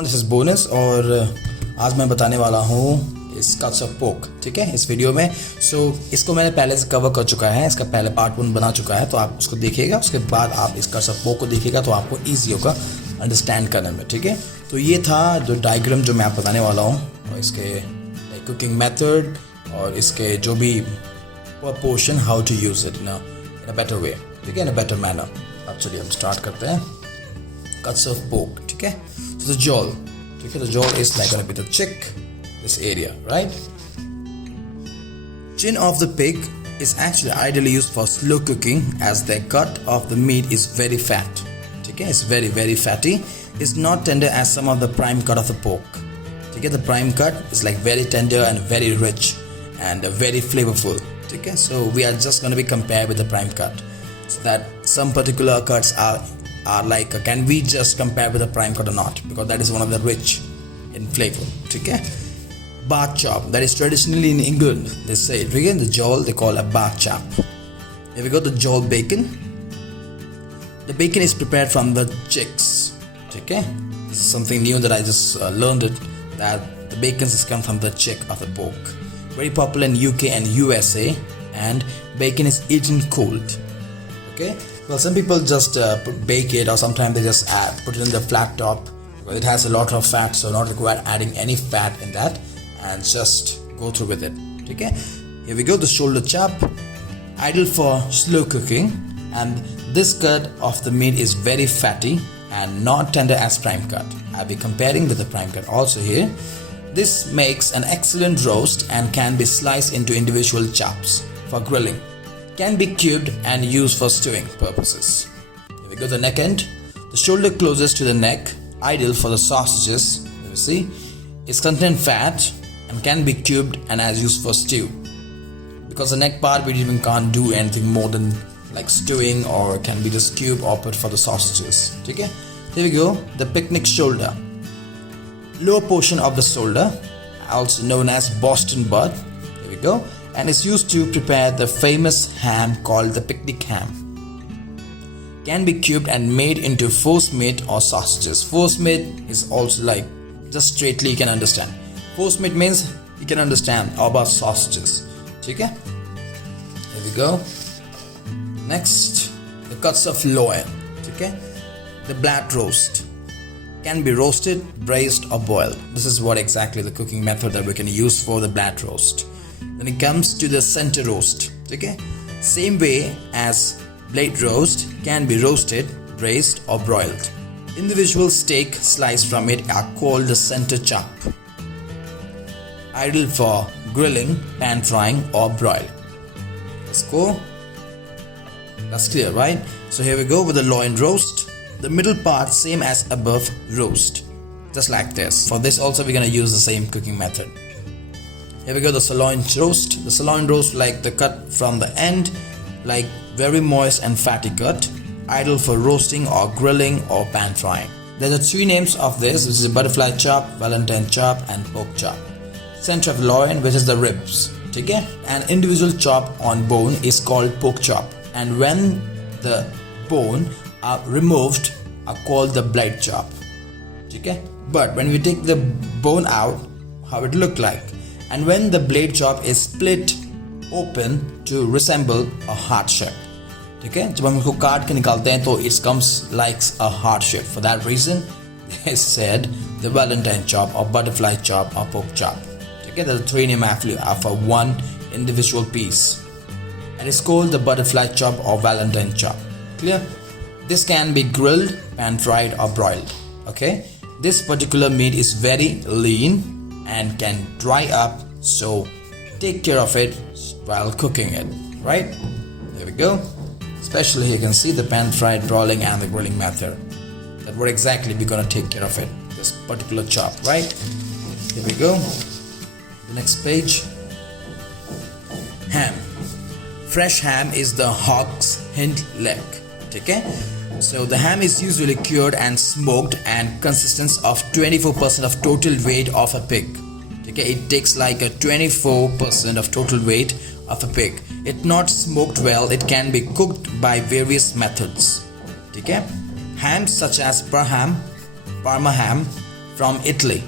Everyone, this is bonus और आज मैं बताने वाला हूँ इस कट्स ऑफ पोक। ठीक है, इस वीडियो में इसको मैंने पहले से कवर कर चुका है, इसका पहले पार्ट 1 बना चुका है, तो आप उसको देखिएगा। उसके बाद आप इस कट्स ऑफ पोक को देखिएगा तो आपको ईजी होगा अंडरस्टैंड करने में। ठीक है, तो ये था जो डायग्राम जो मैं आप बताने वाला हूँ, और इसके कुकिंग मेथड और इसके जो भी portion, how to use it in a better way. ठीक है, इन अ बेटर मैनर। अब चलिए हम स्टार्ट करते हैं। कट्स ऑफ पोक, ठीक है, तो जॉल, ठीक है, तो जॉल is like gonna be the चिक, this area, right? Chin of the pig is actually ideally used for slow cooking as the cut of the meat is very fat. Okay, it's very fatty. It's not tender as some of the prime cut of the pork. Okay, the prime cut is like very tender and very rich and very flavorful. Okay, so we are just going to be compared with the prime cut. So that some particular cuts are like, can we just compare with the prime cut or not? Because that is one of the rich in flavor. Okay. Bath chop, that is traditionally in England, they say it. Again, the jawl they call a bath chop. Here we go, the jawl bacon. The bacon is prepared from the chicks. Okay, this is something new that I just learned it, that the bacon is come from the chick of the pork. Very popular in UK and USA, and bacon is eaten cold. Okay, well, some people just bake it, or sometimes they just put it in the flat top. Well, it has a lot of fat, so not required adding any fat in that, and just go through with it. Okay, here we go, the shoulder chop, ideal for slow cooking, and this cut of the meat is very fatty and not tender as prime cut. I'll be comparing with the prime cut also here. This makes an excellent roast and can be sliced into individual chops for grilling. Can be cubed and used for stewing purposes. Here we go, the neck end, the shoulder closest to the neck, ideal for the sausages. You see, it contains fat and can be cubed and as used for stew. Because the neck part we even can't do anything more than like stewing, or can be just cubed or put for the sausages. Okay, here we go, the picnic shoulder, lower portion of the shoulder, also known as Boston butt. Here we go, and it's used to prepare the famous ham called the picnic ham. Can be cubed and made into force meat or sausages. Force meat is also like just straightly you can understand. Force meat means you can understand about sausages. Okay, here we go. Next, the cuts of loin. Okay, the blat roast can be roasted, braised, or boiled. This is what exactly the cooking method that we can use for the blat roast. Then it comes to the center roast. Okay, same way as blade roast, can be roasted, braised, or broiled. Individual steak sliced from it are called the center chop. Ideal for grilling, pan frying, or broil. Let's go. That's clear, right? So here we go with the loin roast. The middle part same as above, roast, just like this. For this also we're gonna use the same cooking method. Here we go, the sirloin roast. The sirloin roast, like the cut from the end, like very moist and fatty cut, ideal for roasting or grilling or pan frying. There are 3 names of this, which is a butterfly chop, Valentine chop, and pork chop. Center of loin, which is the ribs. Okay, an individual chop on bone is called pork chop, and when the bone are removed are called the blade chop. Okay, but when we take the bone out, how it look like, and when the blade chop is split open to resemble a heart shape. ठीक है, जब हम इसको काट के निकालते हैं तो it comes like a heart shape. For that reason, they said the Valentine chop or butterfly chop or pork chop. Okay, there are 3 names actually for one individual piece, and it's called the butterfly chop or Valentine chop. Clear? This can be grilled, pan fried, or broiled. Okay, this particular meat is very lean and can dry up, so take care of it while cooking it. Right? There we go. Especially you can see the pan fried, broiling, and the grilling method. That what exactly we're gonna take care of it. This particular chop, right? Here we go. The next page. Ham. Fresh ham is the hog's hind leg. Okay? So the ham is usually cured and smoked and consists of 24% of total weight of a pig. Okay, it takes like a 24% of total weight of a pig. It not smoked well, it can be cooked by various methods. Okay, hams such as Parma ham, from Italy.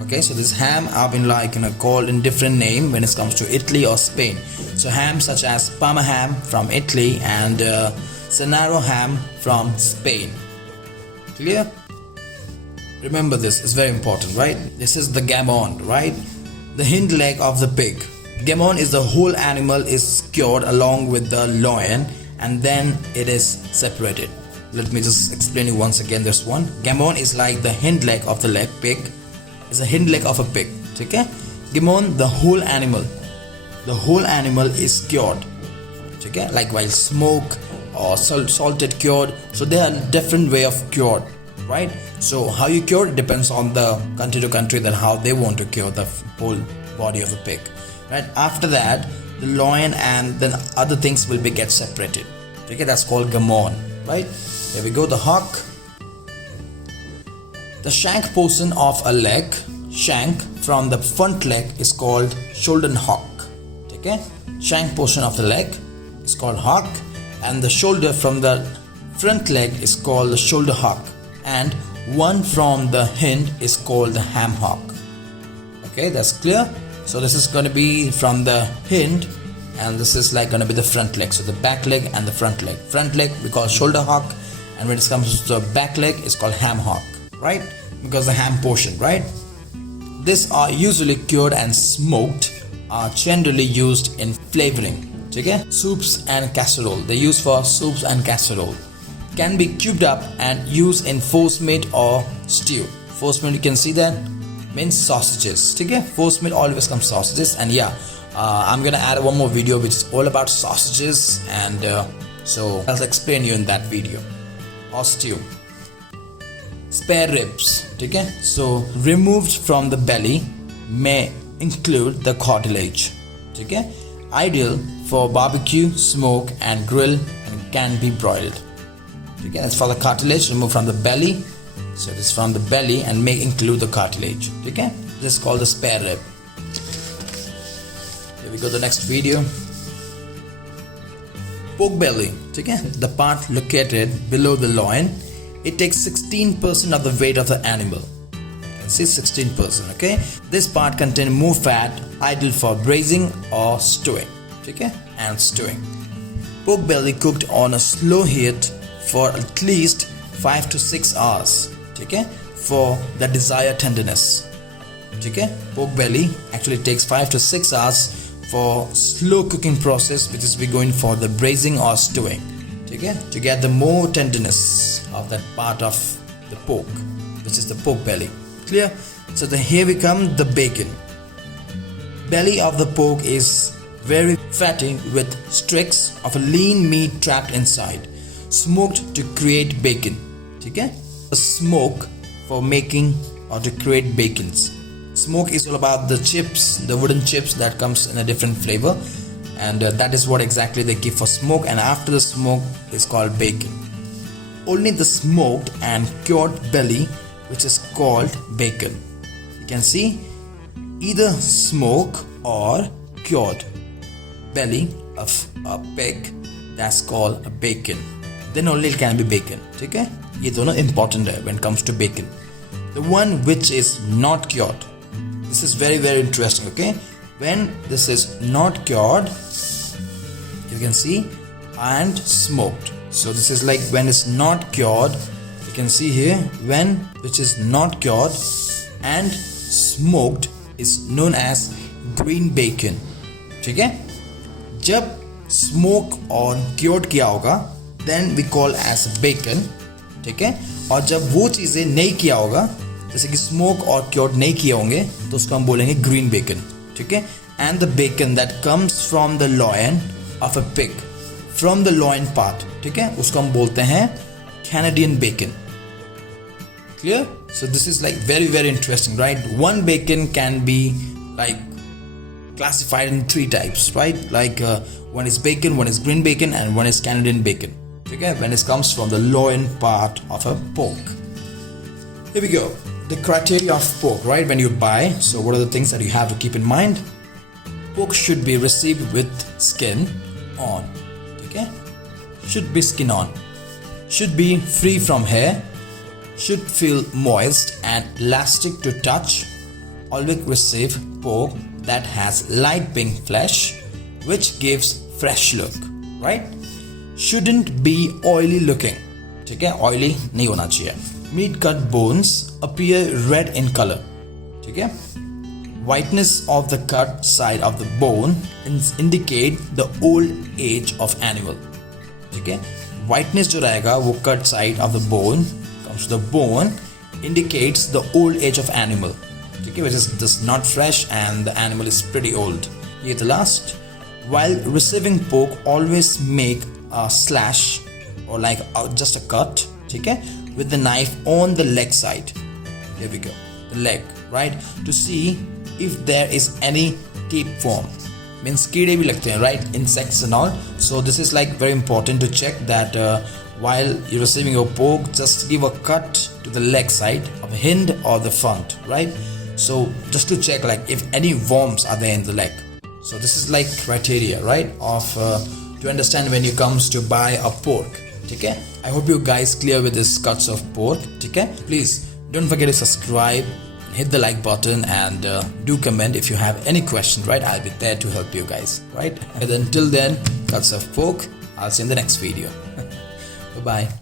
Okay, so this ham have been called in different name when it comes to Italy or Spain. So ham such as Parma ham from Italy and Cenaro ham from Spain. Clear? Remember this is very important, right? This is the gammon, right? The hind leg of the pig. Gammon is the whole animal is cured along with the loin and then it is separated. Let me just explain you once again this one. Gammon is like the hind leg of the pig. It's a hind leg of a pig. Okay? Gammon, the whole animal. The whole animal is cured. Okay? Like while smoke or salted cured. So there are different way of cured. Right? So how you cure it depends on the country to country that how they want to cure the whole body of the pig. Right? After that, the loin and then other things will be get separated. Okay? That's called gammon. Right? There we go. The hock. The shank portion of a leg, shank from the front leg is called shoulder hock. Okay? Shank portion of the leg is called hock and the shoulder from the front leg is called the shoulder hock and one from the hind is called the ham hock. Okay, that's clear. So this is going to be from the hind and this is like going to be the front leg. So the back leg and the front leg. Front leg we call shoulder hock and when it comes to the back leg it's called ham hock. Right? Because the ham portion, right? These are usually cured and smoked, are generally used in flavoring. Okay? Soups and casserole. They use for soups and casserole. Can be cubed up and used in force meat or stew. Force meat, you can see that means sausages. Okay? Force meat always comes sausages and yeah, I'm gonna add one more video which is all about sausages and so I'll explain you in that video. Or stew. Spare ribs. Okay? So removed from the belly may include the cartilage. Okay? Ideal for barbecue, smoke and grill and can be broiled. Okay? That's for the cartilage removed from the belly. So it is from the belly and may include the cartilage. Okay? This is called the spare rib. Here we go to the next video. Pork belly. Okay? The part located below the loin. It takes 16% of the weight of the animal. You can see 16%. Okay? This part contains more fat, ideal for braising or stewing. Okay? And stewing. Pork belly cooked on a slow heat for at least 5 to 6 hours. Okay? For the desired tenderness. Okay? Pork belly actually takes 5 to 6 hours for slow cooking process, which is we going for the braising or stewing. Okay? To get the more tenderness of that part of the pork, which is the pork belly. Clear? So here we come the bacon. Belly of the pork is very fatty with streaks of a lean meat trapped inside, smoked to create bacon. Okay? A smoke for making or to create bacons. Smoke is all about the chips, the wooden chips that comes in a different flavor. And that is what exactly they give for smoke, and after the smoke is called bacon. Only the smoked and cured belly which is called bacon. You can see either smoke or cured belly of a pig, that's called a bacon. Then only it can be bacon. Okay? ये दोनों important है when it comes to bacon. The one which is not cured. This is very interesting. Okay? When this is not cured, you can see, and smoked. So this is like when it's not cured, you can see here, when which is not cured and smoked is known as green bacon. ठीक है? जब smoke और cured किया होगा, then we call as bacon. ठीक है? और जब वो चीजें नहीं किया होगा, जैसे कि smoke और cured नहीं किए होंगे, तो उसको हम बोलेंगे green bacon. ठीक है? And the bacon that comes from the loin of a pig, from the loin part, ठीक है, उसको हम बोलते हैं Canadian bacon. Clear? So this is like very interesting, right? One bacon can be like classified in 3 types, right? Like one is bacon, one is green bacon, and one is Canadian bacon. Okay, when it comes from the loin part of a pork. Here we go. The criteria of pork, right? When you buy, so what are the things that you have to keep in mind? Pork should be received with skin on. Okay, should be skin on. Should be free from hair. should feel moist and elastic to touch. Always receive pork that has light pink flesh, which gives fresh look, right? Shouldn't be oily looking, ठीक है? Oily नहीं होना चाहिए. Meat cut bones appear red in color, ठीक है? Whiteness of the cut side of the bone indicate the old age of animal, ठीक है? Whiteness जो रहेगा वो cut side of the bone comes to the bone indicates the old age of animal, ठीक है? Which is just not fresh and the animal is pretty old. ये the last. While receiving pork, always make a slash or like just a cut, ठीक है? With the knife on the leg side. Here we go, the leg, right? To see if there is any tapeworm. Means कीड़े भी लगते हैं, right? Insects and all. So this is like very important to check that while you're receiving your pork, just give a cut to the leg side of hind or the front, right? So just to check like if any worms are there in the leg. So this is like criteria, right? Of to understand when you comes to buy a pork. Okay? I hope you guys clear with this cuts of pork. Okay? Please don't forget to subscribe, hit the like button, and do comment if you have any question, right? I'll be there to help you guys, right? And until then, cuts of pork. I'll see you in the next video. Bye bye.